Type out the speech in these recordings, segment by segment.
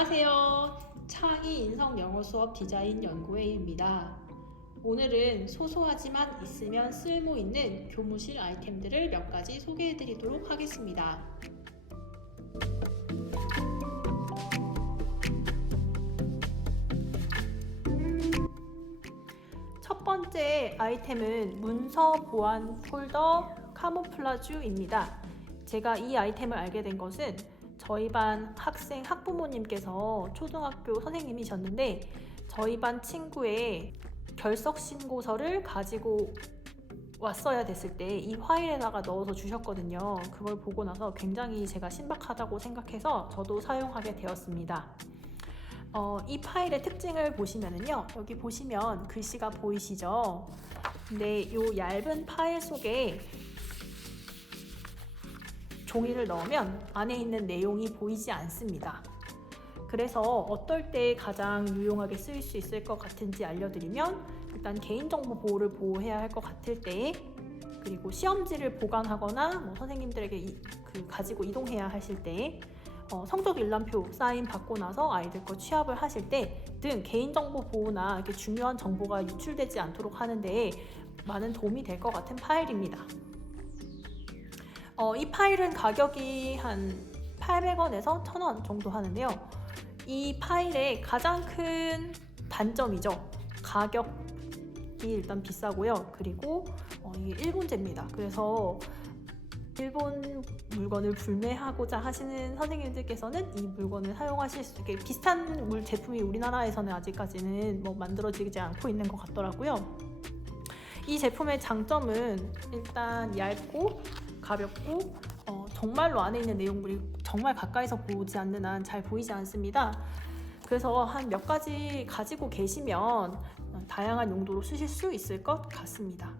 안녕하세요. 창의 인성 영어 수업 디자인 연구회입니다. 오늘은 소소하지만 있으면 쓸모 있는 교무실 아이템들을 몇 가지 소개해 드리도록 하겠습니다. 첫 번째 아이템은 문서 보안 폴더 카모플라주입니다. 제가 이 아이템을 알게 된 것은 저희 반 학부모님께서 초등학교 선생님이셨는데 저희 반 친구의 결석 신고서를 가지고 왔어야 됐을 때 이 파일에다가 넣어서 주셨거든요. 그걸 보고 나서 굉장히 제가 신박하다고 생각해서 저도 사용하게 되었습니다. 이 파일의 특징을 보시면은요, 여기 보시면 글씨가 보이시죠? 근데 이 얇은 파일 속에 종이를 넣으면 안에 있는 내용이 보이지 않습니다. 그래서 어떨 때 가장 유용하게 쓰일 수 있을 것 같은지 알려드리면, 일단 개인정보 보호를 보호해야 할 것 같을 때, 그리고 시험지를 보관하거나 선생님들에게 가지고 이동해야 하실 때, 성적 일람표 사인 받고 나서 아이들 거 취합을 하실 때 등 개인정보 보호나 이렇게 중요한 정보가 유출되지 않도록 하는 데 많은 도움이 될 것 같은 파일입니다. 이 파일은 가격이 한 800원에서 1000원 정도 하는데요. 이 파일의 가장 큰 단점이죠. 가격이 일단 비싸고요. 그리고 이게 일본제입니다. 그래서 일본 물건을 불매하고자 하시는 선생님들께서는 이 물건을 사용하실 수 있게, 비슷한 제품이 우리나라에서는 아직까지는 만들어지지 않고 있는 것 같더라고요. 이 제품의 장점은 일단 얇고 가볍고 정말로 안에 있는 내용물이 정말 가까이서 보지 않는 한 잘 보이지 않습니다. 그래서 한 몇 가지 가지고 계시면 다양한 용도로 쓰실 수 있을 것 같습니다.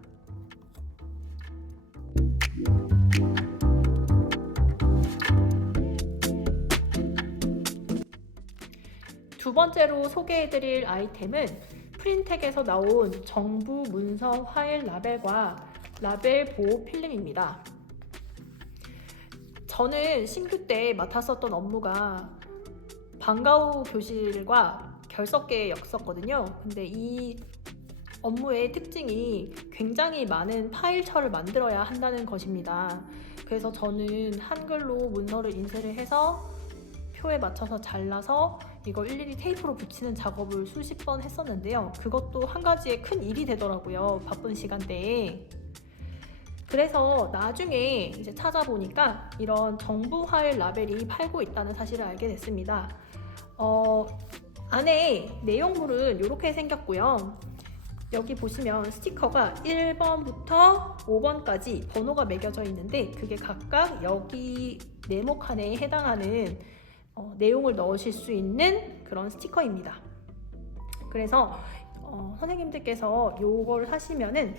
두 번째로 소개해드릴 아이템은 프린텍에서 나온 정부 문서 파일 라벨과 라벨 보호 필름입니다. 저는 신규 때 맡았었던 업무가 방과후 교실과 결석계였었거든요. 근데 이 업무의 특징이 굉장히 많은 파일처를 만들어야 한다는 것입니다. 그래서 저는 한글로 문서를 인쇄를 해서 표에 맞춰서 잘라서 이걸 일일이 테이프로 붙이는 작업을 수십 번 했었는데요. 그것도 한 가지의 큰 일이 되더라고요. 바쁜 시간대에. 그래서 나중에 이제 찾아보니까 이런 정부 파일 라벨이 팔고 있다는 사실을 알게 됐습니다. 안에 내용물은 이렇게 생겼고요. 여기 보시면 스티커가 1번부터 5번까지 번호가 매겨져 있는데 그게 각각 여기 네모칸에 해당하는 내용을 넣으실 수 있는 그런 스티커입니다. 그래서 선생님들께서 이걸 사시면은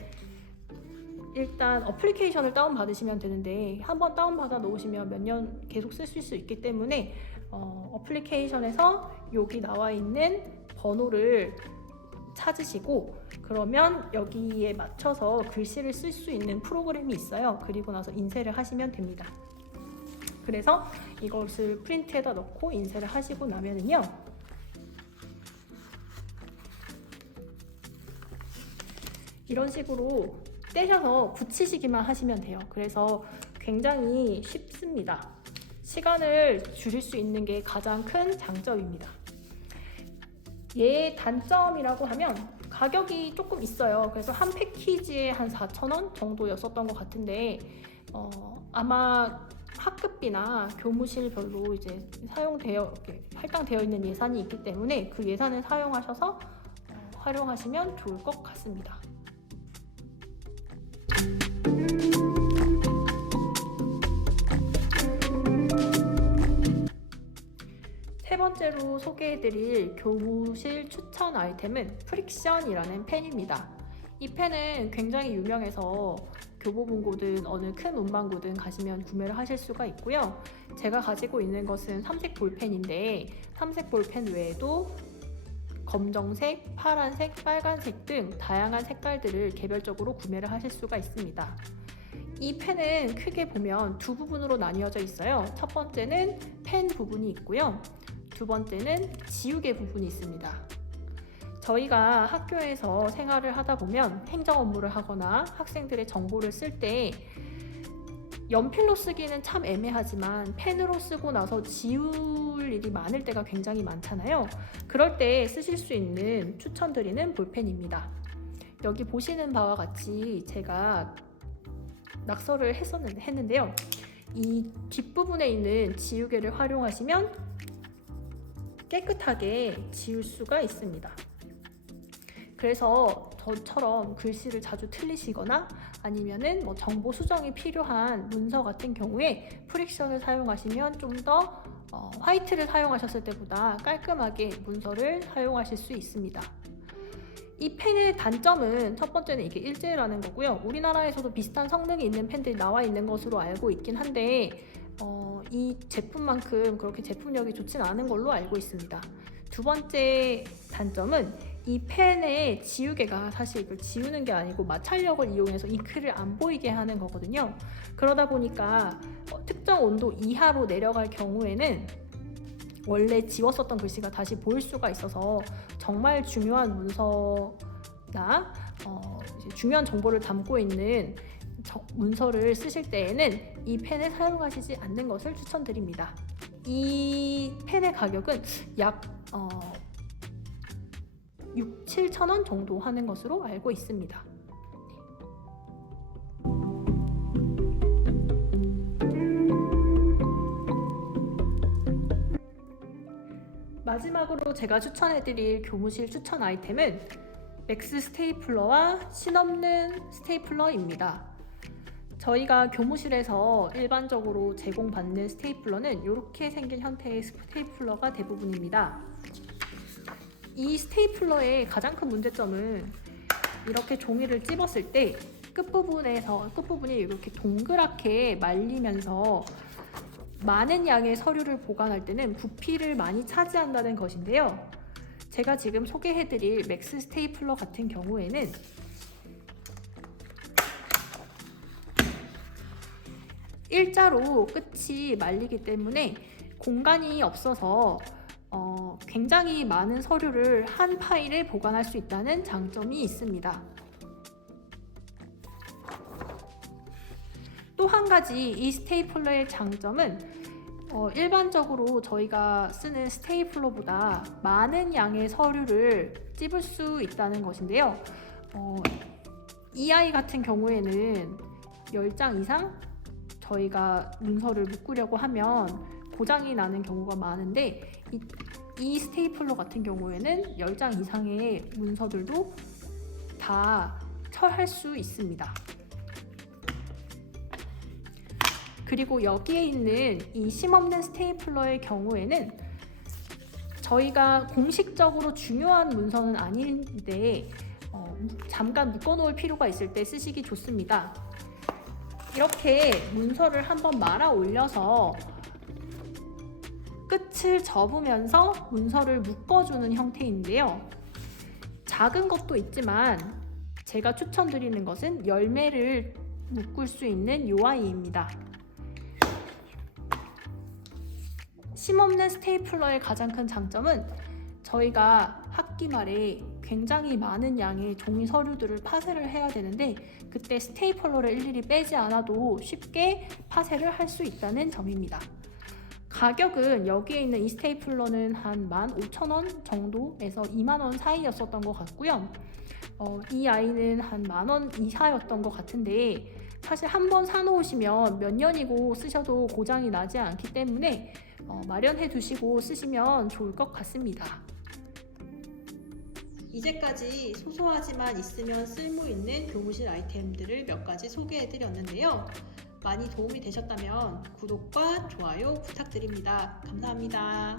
일단 어플리케이션을 다운받으시면 되는데 한번 다운받아 놓으시면 몇 년 계속 쓰실 수 있기 때문에 어플리케이션에서 여기 나와 있는 번호를 찾으시고 그러면 여기에 맞춰서 글씨를 쓸 수 있는 프로그램이 있어요. 그리고 나서 인쇄를 하시면 됩니다. 그래서 이것을 프린트에다 넣고 인쇄를 하시고 나면은요, 이런 식으로 떼셔서 붙이시기만 하시면 돼요. 그래서 굉장히 쉽습니다. 시간을 줄일 수 있는 게 가장 큰 장점입니다. 얘의 단점이라고 하면 가격이 조금 있어요. 그래서 한 패키지에 한 4,000원 정도였었던 것 같은데 아마 학급비나 교무실별로 이제 할당되어 있는 예산이 있기 때문에 그 예산을 사용하셔서 활용하시면 좋을 것 같습니다. 세 번째로 소개해드릴 교무실 추천 아이템은 프릭션이라는 펜입니다. 이 펜은 굉장히 유명해서 교보문고든 어느 큰 문방구든 가시면 구매를 하실 수가 있고요. 제가 가지고 있는 것은 삼색 볼펜인데 삼색 볼펜 외에도 검정색, 파란색, 빨간색 등 다양한 색깔들을 개별적으로 구매를 하실 수가 있습니다. 이 펜은 크게 보면 두 부분으로 나뉘어져 있어요. 첫 번째는 펜 부분이 있고요. 두 번째는 지우개 부분이 있습니다. 저희가 학교에서 생활을 하다 보면 행정 업무를 하거나 학생들의 정보를 쓸 때 연필로 쓰기는 참 애매하지만 펜으로 쓰고 나서 지울 일이 많을 때가 굉장히 많잖아요. 그럴 때 쓰실 수 있는 추천드리는 볼펜입니다. 여기 보시는 바와 같이 제가 낙서를 했는데요. 이 뒷부분에 있는 지우개를 활용하시면 깨끗하게 지울 수가 있습니다. 그래서 저처럼 글씨를 자주 틀리시거나 아니면은 정보 수정이 필요한 문서 같은 경우에 프릭션을 사용하시면 좀 더 화이트를 사용하셨을 때보다 깔끔하게 문서를 사용하실 수 있습니다. 이 펜의 단점은 첫 번째는 이게 일제라는 거고요. 우리나라에서도 비슷한 성능이 있는 펜들이 나와 있는 것으로 알고 있긴 한데 이 제품만큼 그렇게 제품력이 좋지는 않은 걸로 알고 있습니다. 두 번째 단점은 이 펜의 지우개가 사실 이걸 지우는 게 아니고 마찰력을 이용해서 잉크를 안 보이게 하는 거거든요. 그러다 보니까 특정 온도 이하로 내려갈 경우에는 원래 지웠었던 글씨가 다시 보일 수가 있어서 정말 중요한 문서나 중요한 정보를 담고 있는 문서를 쓰실 때에는 이 펜을 사용하시지 않는 것을 추천드립니다. 이 펜의 가격은 약 6-7,000원 정도 하는 것으로 알고 있습니다. 마지막으로 제가 추천해드릴 교무실 추천 아이템은 맥스 스테이플러와 신없는 스테이플러입니다. 저희가 교무실에서 일반적으로 제공받는 스테이플러는 이렇게 생긴 형태의 스테이플러가 대부분입니다. 이 스테이플러의 가장 큰 문제점은 이렇게 종이를 찝었을 때 끝부분이 이렇게 동그랗게 말리면서 많은 양의 서류를 보관할 때는 부피를 많이 차지한다는 것인데요. 제가 지금 소개해드릴 맥스 스테이플러 같은 경우에는 일자로 끝이 말리기 때문에 공간이 없어서 굉장히 많은 서류를 한 파일에 보관할 수 있다는 장점이 있습니다. 또 한 가지 이 스테이플러의 장점은 일반적으로 저희가 쓰는 스테이플러보다 많은 양의 서류를 찝을 수 있다는 것인데요. 이 아이 같은 경우에는 10장 이상 저희가 문서를 묶으려고 하면 고장이 나는 경우가 많은데 이 스테이플러 같은 경우에는 10장 이상의 문서들도 다 철할 수 있습니다. 그리고 여기에 있는 이 심없는 스테이플러의 경우에는 저희가 공식적으로 중요한 문서는 아닌데 잠깐 묶어놓을 필요가 있을 때 쓰시기 좋습니다. 이렇게 문서를 한번 말아 올려서 끝을 접으면서 문서를 묶어주는 형태인데요. 작은 것도 있지만 제가 추천드리는 것은 열매를 묶을 수 있는 이 아이입니다. 심없는 스테이플러의 가장 큰 장점은 저희가 학기 말에 굉장히 많은 양의 종이 서류들을 파쇄를 해야 되는데 그때 스테이플러를 일일이 빼지 않아도 쉽게 파쇄를 할 수 있다는 점입니다. 가격은 여기에 있는 이 스테이플러는 한 15,000원 정도에서 20,000원 사이였었던 것 같고요. 이 아이는 한 10,000원 이하였던 것 같은데 사실 한번 사놓으시면 몇 년이고 쓰셔도 고장이 나지 않기 때문에 마련해 두시고 쓰시면 좋을 것 같습니다. 이제까지 소소하지만 있으면 쓸모 있는 교무실 아이템들을 몇 가지 소개해 드렸는데요. 많이 도움이 되셨다면 구독과 좋아요 부탁드립니다. 감사합니다.